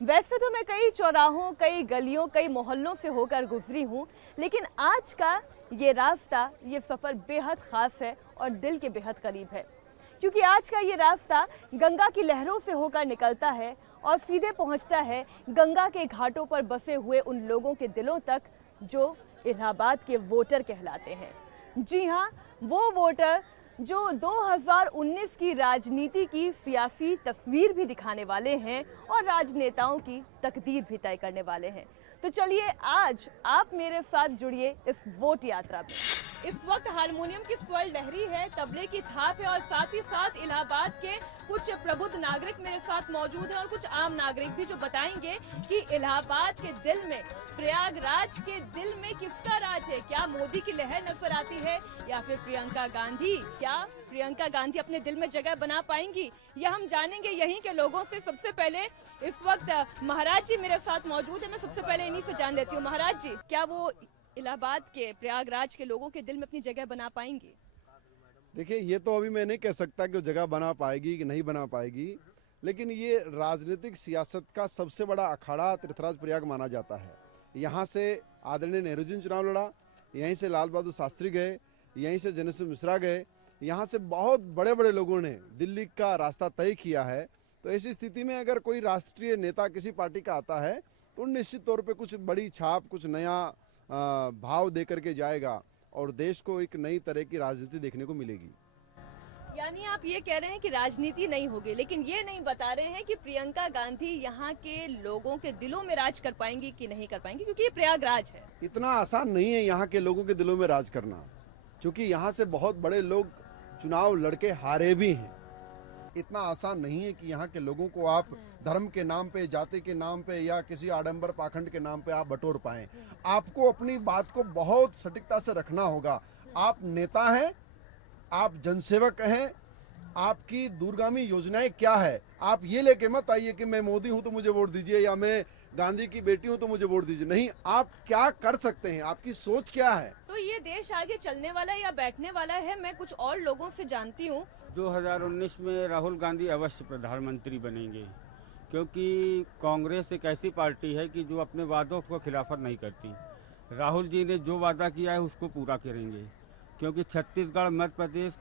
वैसे तो मैं कई चौराहों, कई गलियों, कई मोहल्लों से होकर गुजरी हूँ, लेकिन आज का ये रास्ता, ये सफ़र बेहद ख़ास है और दिल के बेहद करीब है, क्योंकि आज का ये रास्ता गंगा की लहरों से होकर निकलता है और सीधे पहुँचता है गंगा के घाटों पर बसे हुए उन लोगों के दिलों तक जो इलाहाबाद के वोटर कहलाते हैं। जी हाँ, वो वोटर जो 2019 की राजनीति की सियासी तस्वीर भी दिखाने वाले हैं और राजनेताओं की तकदीर भी तय करने वाले हैं। तो चलिए आज आप मेरे साथ जुड़िए इस वोट यात्रा में। इस वक्त हारमोनियम की स्वर लहरी है, तबले की थाप है और साथ ही साथ इलाहाबाद के कुछ प्रबुद्ध नागरिक मेरे साथ मौजूद हैं और कुछ आम नागरिक भी, जो बताएंगे कि इलाहाबाद के दिल में, प्रयागराज के दिल में किसका राज है। क्या मोदी की लहर नजर आती है या फिर प्रियंका गांधी? क्या प्रियंका गांधी अपने दिल में जगह बना पाएंगी, यह हम जानेंगे यहीं के लोगों से। सबसे पहले इस वक्त महाराज जी मेरे साथ मौजूद है, मैं सबसे पहले इन्हीं से जान लेती हूँ। महाराज जी, क्या वो इलाहाबाद के, प्रयागराज के लोगों के दिल में अपनी जगह बना पाएंगी? देखिए, ये तो अभी मैं नहीं कह सकता कि वो जगह बना पाएगी कि नहीं बना पाएगी, लेकिन ये राजनीतिक सियासत का सबसे बड़ा अखाड़ा तीर्थराज प्रयाग माना जाता है। यहाँ से आदरणीय नेहरू जी ने चुनाव लड़ा, यहीं से लाल बहादुर शास्त्री गए, यहीं से जनेश्वर मिश्रा गए, यहाँ से बहुत बड़े बड़े लोगों ने दिल्ली का रास्ता तय किया है। तो ऐसी स्थिति में अगर कोई राष्ट्रीय नेता किसी पार्टी का आता है तो निश्चित तौर पे कुछ बड़ी छाप, कुछ नया भाव दे करके जाएगा और देश को एक नई तरह की राजनीति देखने को मिलेगी। यानी आप ये कह रहे हैं कि राजनीति नहीं होगी, लेकिन ये नहीं बता रहे हैं कि प्रियंका गांधी यहाँ के लोगों के दिलों में राज कर पाएंगी कि नहीं कर पाएंगी, क्योंकि ये प्रयागराज है। इतना आसान नहीं है यहाँ के लोगों के दिलों में राज करना, क्योंकि यहाँ से बहुत बड़े लोग चुनाव लड़के हारे भी हैं। इतना आसान नहीं है कि यहाँ के लोगों को आप धर्म के नाम पे, जाति के नाम पे या किसी आडंबर पाखंड के नाम पे आप बटोर पाएं। आपको अपनी बात को बहुत सटीकता से रखना होगा। आप नेता हैं, आप जनसेवक हैं, आपकी दूरगामी योजनाएं क्या है। आप ये लेके मत आइए कि मैं मोदी हूं तो मुझे वोट दीजिए या मैं गांधी की बेटी हूं तो मुझे वोट दीजिए। नहीं, आप क्या कर सकते हैं, आपकी सोच क्या है। तो ये देश आगे चलने वाला है या बैठने वाला है? मैं कुछ और लोगों से जानती हूँ। 2019 में राहुल गांधी अवश्य प्रधानमंत्री बनेंगे, क्योंकि कांग्रेस एक ऐसी पार्टी है कि जो अपने वादों को खिलाफत नहीं करती। राहुल जी ने जो वादा किया है उसको पूरा करेंगे, क्योंकि छत्तीसगढ़, मध्य प्रदेश,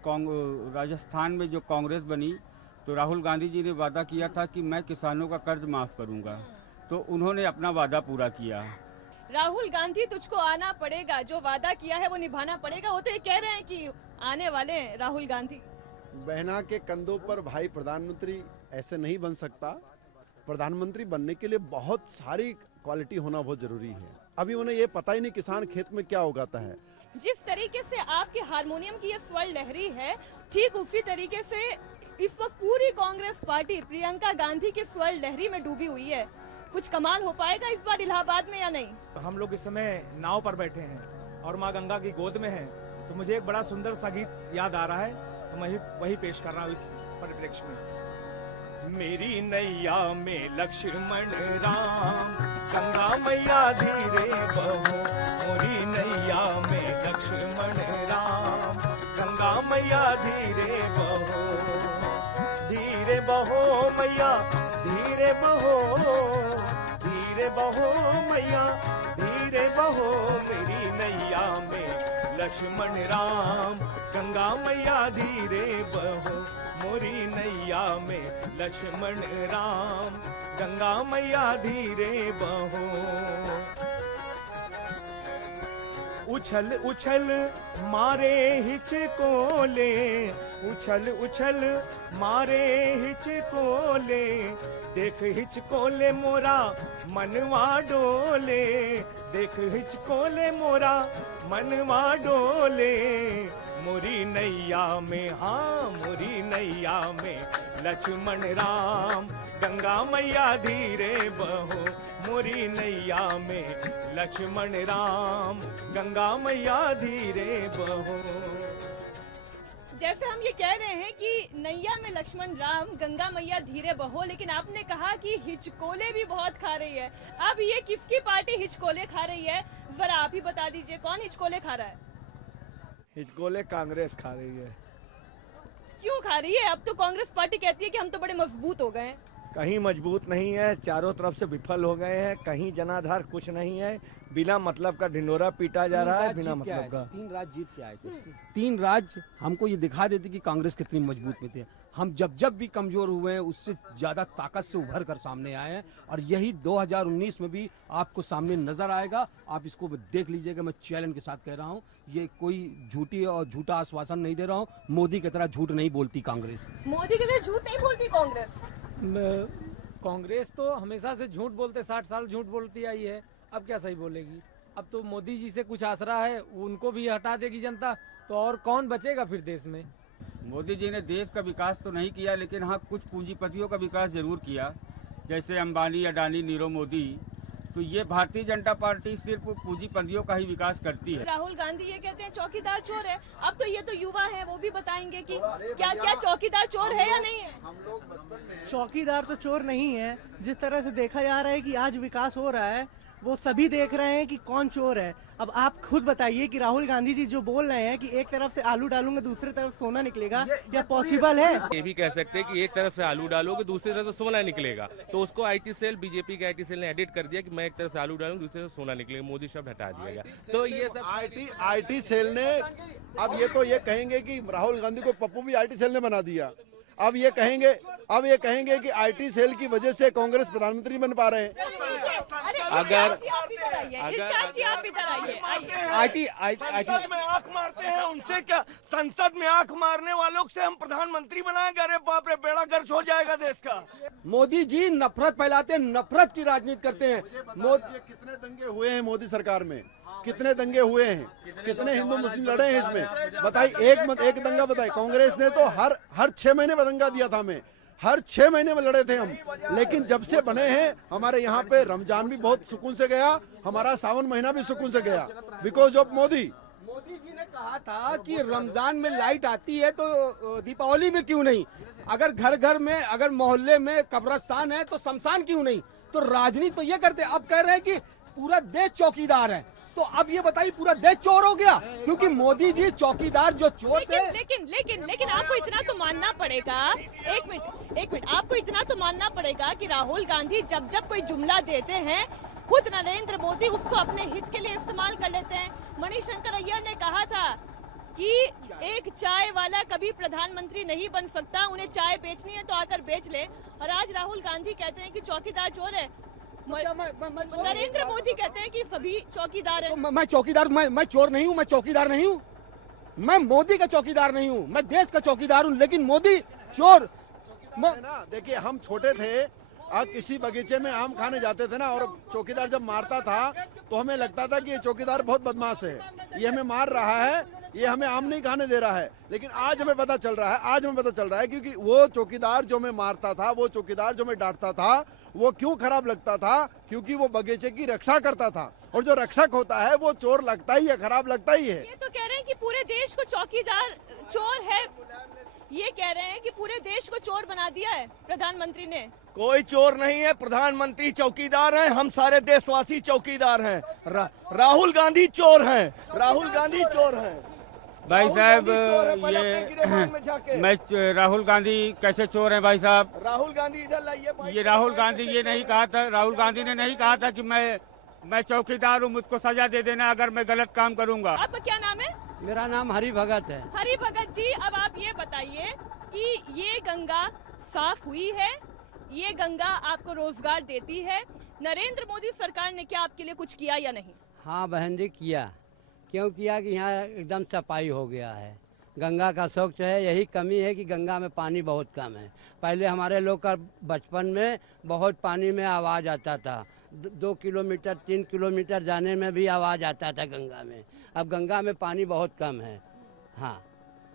राजस्थान में जो कांग्रेस बनी तो राहुल गांधी जी ने वादा किया था कि मैं किसानों का कर्ज माफ़ करूंगा, तो उन्होंने अपना वादा पूरा किया। राहुल गांधी, तुझको आना पड़ेगा, जो वादा किया है वो निभाना पड़ेगा। वो तो ये कह रहे हैं कि आने वाले हैं राहुल गांधी। बहना के कंधों पर भाई प्रधानमंत्री ऐसे नहीं बन सकता। प्रधानमंत्री बनने के लिए बहुत सारी क्वालिटी होना बहुत जरूरी है। अभी उन्हें ये पता ही नहीं किसान खेत में क्या उगाता है। जिस तरीके से आपके हारमोनियम की ये स्वर लहरी है, ठीक उसी तरीके से इस वक्त पूरी कांग्रेस पार्टी प्रियंका गांधी के स्वर लहरी में डूबी हुई है। कुछ कमाल हो पाएगा इस बार इलाहाबाद में या नहीं? हम लोग इस समय नाव पर बैठे हैं और माँ गंगा की गोद में हैं, तो मुझे एक बड़ा सुंदर सा गीत याद आ रहा है, तो मैं वही पेश कर रहा हूँ इस परिप्रेक्ष्य में। मेरी नैया में लक्ष्मण राम, गंगा मैया धीरे बहो। मोरी नैया में लक्ष्मण राम, गंगा मैया धीरे बहो। धीरे बहो मैया, धीरे बहो, धीरे बहो मैया, धीरे बहो। मेरी नैया में लक्ष्मण राम, गंगा मैया धीरे बहो। मोरी नैया में लक्ष्मण राम, गंगा मैया धीरे बहो। उछल उछल मारे हिचकोले, उछल उछल मारे हिचकोले। देख हिचकोले मोरा मनवा डोले, देख हिचकोले मोरा मनवा डोले। मोरी नैया में, हाँ मोरी नैया में लक्ष्मण राम, गंगा मैया धीरे बहो। मोरी नैया में लक्ष्मण राम, गंगा मैया धीरे बहो। जैसे हम ये कह रहे हैं कि नैया में लक्ष्मण राम, गंगा मैया धीरे बहो, लेकिन आपने कहा कि हिचकोले भी बहुत खा रही है। अब ये किसकी पार्टी हिचकोले खा रही है, जरा आप ही बता दीजिए, कौन हिचकोले खा रहा है? हिचकोले कांग्रेस खा रही है। क्यों खा रही है? अब तो कांग्रेस पार्टी कहती है कि हम तो बड़े मजबूत हो गए हैं। कहीं मजबूत नहीं है, चारों तरफ से विफल हो गए हैं, कहीं जनाधार कुछ नहीं है, बिना मतलब का ढिंडोरा पीटा जा रहा है, बिना मतलब का। 3 राज्य जीत के आए थे। 3 राज्य हमको ये दिखा देते कि कांग्रेस कितनी मजबूत में थे। हम जब भी कमजोर हुए हैं उससे ज्यादा ताकत से उभर कर सामने आए हैं और यही 2019 में भी आपको सामने नजर आएगा। आप इसको देख लीजिएगा, मैं चैलेंज के साथ कह रहा हूँ, ये कोई झूठी और झूठा आश्वासन नहीं दे रहा हूँ। मोदी की तरह झूठ नहीं बोलती कांग्रेस। मोदी की तरह झूठ नहीं बोलती कांग्रेस। कांग्रेस तो हमेशा से झूठ बोलते 60 साल झूठ बोलती आई है, अब क्या सही बोलेगी। अब तो मोदी जी से कुछ आसरा है, उनको भी हटा देगी जनता, तो और कौन बचेगा फिर देश में। मोदी जी ने देश का विकास तो नहीं किया, लेकिन हाँ कुछ पूंजीपतियों का विकास जरूर किया, जैसे अंबानी, अडानी, नीरव मोदी। तो ये भारतीय जनता पार्टी सिर्फ पूंजीपतियों का ही विकास करती है। राहुल गांधी ये कहते हैं चौकीदार चोर है। अब तो ये तो युवा है, वो भी बताएंगे कि क्या क्या चौकीदार चोर है या नहीं है। हम लोग बचपन में चौकीदार तो चोर नहीं है। जिस तरह से देखा जा रहा है कि आज विकास हो रहा है, वो सभी देख रहे हैं कि कौन चोर है। अब आप खुद बताइए कि राहुल गांधी जी जो बोल रहे हैं कि एक तरफ से आलू डालूंगा दूसरी तरफ सोना निकलेगा, क्या पॉसिबल है? ये भी कह सकते हैं कि एक तरफ से आलू डालोगे दूसरी तरफ से सोना निकलेगा, तो उसको आईटी सेल, बीजेपी के आईटी सेल ने एडिट कर दिया कि मैं एक तरफ से आलू डालूंगा दूसरी तरफ सोना निकलेगा, मोदी शब्द हटा दिया गया। तो ये सब आईटी सेल ने, अब ये तो ये कहेंगे कि राहुल गांधी को पप्पू भी आईटी सेल ने बना दिया। अब ये कहेंगे कि आईटी सेल की वजह से कांग्रेस प्रधानमंत्री बन पा रहे हैं। अगर संसद में आंख मारते हैं, उनसे क्या? संसद में आंख मारने वालों से हम प्रधानमंत्री बनाएंगे? अरे बाप रे, बेड़ा गर्क हो जाएगा देश का। मोदी जी नफरत फैलाते हैं, नफरत की राजनीति करते हैं। कितने दंगे हुए हैं मोदी सरकार में, कितने दंगे हुए हैं, कितने हिंदू मुस्लिम लड़े हैं इसमें, बताइए। एक दंगा बताइए। कांग्रेस ने तो हर 6 महीने में दंगा दिया था हमें, हर 6 महीने में लड़े थे हम। लेकिन जब से बने हैं, हमारे यहाँ पे रमजान भी बहुत सुकून से गया, हमारा सावन महीना भी सुकून से गया, बिकॉज ऑफ मोदी। मोदी जी ने कहा था कि रमजान में लाइट आती है तो दीपावली में क्यों नहीं? अगर घर घर में, अगर मोहल्ले में कब्रिस्तान है तो शमशान क्यों नहीं? तो राजनीति तो ये करते। अब कह रहे हैं कि पूरा देश चौकीदार है, तो अब ये बताइए पूरा देश चोर हो गया क्योंकि मोदी जी चौकीदार जो चोर थे। लेकिन आपको इतना तो मानना पड़ेगा। एक मिनट, आपको इतना तो मानना पड़ेगा कि राहुल गांधी जब कोई जुमला देते हैं, खुद नरेंद्र मोदी उसको अपने हित के लिए इस्तेमाल कर लेते हैं। मणिशंकर अय्यर ने कहा था कि एक चाय वाला कभी प्रधानमंत्री नहीं बन सकता, उन्हें चाय बेचनी है तो आकर बेच ले। और आज राहुल गांधी कहते हैं कि चौकीदार चोर है। नरेंद्र मोदी कहते हैं कि सभी चौकीदार हैं। मैं चौकीदार, मैं चोर नहीं हूँ, मैं चौकीदार नहीं हूँ, मैं मोदी का चौकीदार नहीं हूँ, मैं देश का चौकीदार हूँ। लेकिन मोदी चोर ना। देखिए, हम छोटे थे, किसी बगीचे में आम खाने जाते थे ना, और चौकीदार जब मारता था तो हमें लगता था कि ये चौकीदार बहुत बदमाश है, ये हमें मार रहा है, ये हमें आम नहीं खाने दे रहा है। लेकिन आज हमें पता चल रहा है, क्योंकि वो चौकीदार जो हमें मारता था, वो चौकीदार जो हमें डांटता था, वो क्यों खराब लगता था? क्योंकि वो बगीचे की रक्षा करता था, और जो रक्षक होता है वो चोर लगता ही है, खराब लगता ही है। ये तो कह रहे हैं कि पूरे देश को चौकीदार चोर है, ये कह रहे हैं कि पूरे देश को चोर बना दिया है प्रधानमंत्री ने। कोई चोर नहीं है, प्रधानमंत्री चौकीदार हैं, हम सारे देशवासी चौकीदार हैं। राहुल गांधी चोर हैं, राहुल गांधी चोर हैं। भाई साहब, मैं राहुल गांधी कैसे चोर हैं भाई साहब? राहुल गांधी इधर लाइए। ये राहुल गांधी ये नहीं कहा था, राहुल गांधी ने नहीं कहा था कि मैं चौकीदार हूँ, मुझको सजा दे देना अगर मैं गलत काम करूँगा। आपका क्या नाम है? मेरा नाम हरि भगत है। हरि भगत जी, अब आप ये बताइए कि ये गंगा साफ हुई है, ये गंगा आपको रोजगार देती है, नरेंद्र मोदी सरकार ने क्या आपके लिए कुछ किया या नहीं? हाँ बहन जी, किया। क्यों किया कि यहाँ एकदम सफाई हो गया है। गंगा का स्वच्छ है, यही कमी है कि गंगा में पानी बहुत कम है। पहले हमारे लोग का बचपन में बहुत पानी में आवाज़ आता था, 2 किलोमीटर 3 किलोमीटर जाने में भी आवाज़ आता था गंगा में। अब गंगा में पानी बहुत कम है। हाँ,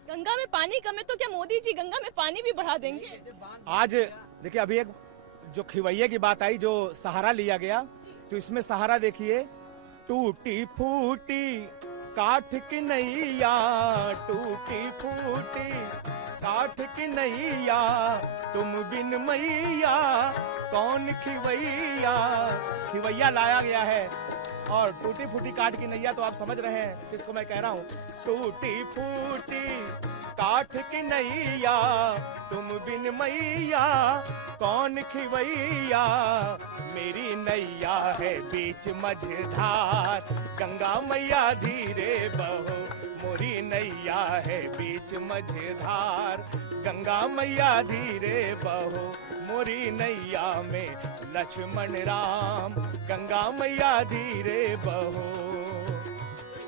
गंगा में पानी कम है तो क्या मोदी जी गंगा में पानी भी बढ़ा देंगे? आज देखिए, अभी एक जो खिवैया की बात आई, जो सहारा लिया गया, तो इसमें सहारा देखिए, टूटी फूटी काठ की नैया, टूटी फूटी काठ की नैया, तुम बिन मैया कौन खिवैया। खिवैया लाया गया है और टूटी फूटी काठ की नैया तो आप समझ रहे हैं किसको मैं कह रहा हूँ। टूटी फूटी काठ की नैया तुम बिन मैया कौन खिवैया, मेरी नैया है बीच मझधार, गंगा मैया धीरे बहो, मोरी नैया है बीच मझधार, गंगा मैया धीरे बहो, मोरी नैया में लक्ष्मण राम, गंगा मैया धीरे बहो।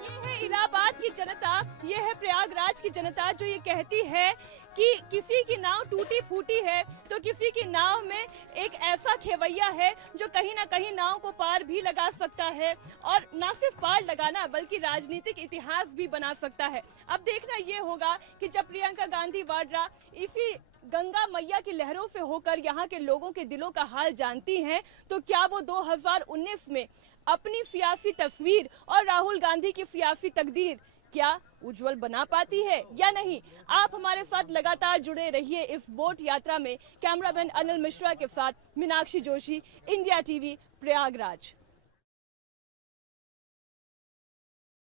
ये है इलाहाबाद की जनता, ये है प्रयागराज की जनता जो ये कहती है कि किसी की नाव टूटी फूटी है तो किसी की नाव में एक ऐसा खेवैया है जो कहीं ना कहीं नाव को पार भी लगा सकता है, और ना सिर्फ पार लगाना बल्कि राजनीतिक इतिहास भी बना सकता है। अब देखना ये होगा कि जब प्रियंका गांधी वाड्रा इसी गंगा मैया की लहरों से होकर यहाँ के लोगों के दिलों का हाल जानती हैं, तो क्या वो 2019 में अपनी सियासी तस्वीर और राहुल गांधी की सियासी तकदीर क्या उज्जवल बना पाती है या नहीं। आप हमारे साथ लगातार जुड़े रहिए इस बोट यात्रा में। कैमरामैन अनिल मिश्रा के साथ मीनाक्षी जोशी, इंडिया टीवी, प्रयागराज।